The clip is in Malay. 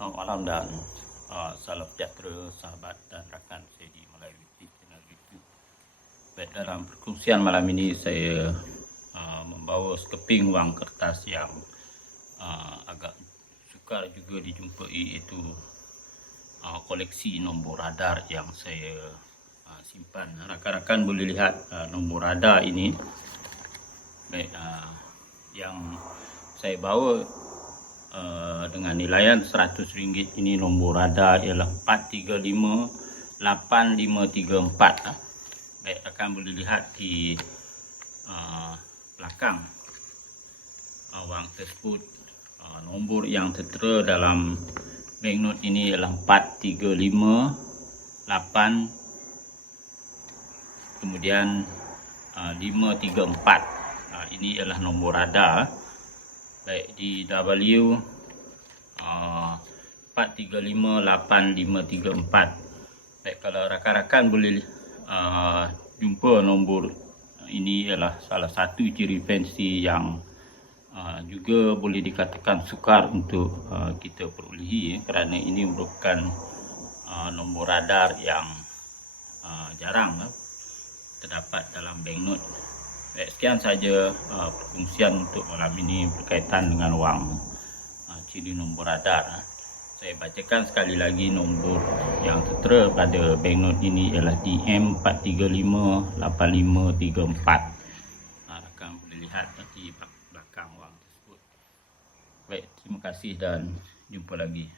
Selamat malam dan uh, salam sejahtera sahabat dan rakan saya di Melayu channel YouTube. Baik dalam perkongsian malam ini saya uh, membawa sekeping wang kertas yang uh, agak sukar juga dijumpai iaitu uh, koleksi nombor radar yang saya uh, simpan. Rakan-rakan boleh lihat uh, nombor radar ini. Baik uh, yang saya bawa uh, dengan nilaian RM100 ini nombor radar ialah 435834 ah. Baik akan boleh lihat di uh, belakang. Uh, wang tersebut. Uh, nombor yang tertera dalam banknote ini ialah 4358 kemudian uh, 534 uh, ini ialah nombor radar baik di W uh, 435834 baik kalau rakan-rakan boleh uh, jumpa nombor ini ialah salah satu ciri fancy yang uh, juga boleh dikatakan sukar untuk uh, kita perolehi eh, kerana ini merupakan uh, nombor radar yang uh, jarang eh, terdapat dalam banknote Baik, sekian saja uh, perkongsian untuk malam ini berkaitan dengan wang uh, ciri nombor radar. Uh. Saya bacakan sekali lagi nombor yang tertera pada banknote ini ialah DM43585534. Uh, rakan boleh lihat di belakang wang tersebut. Baik, terima kasih dan jumpa lagi.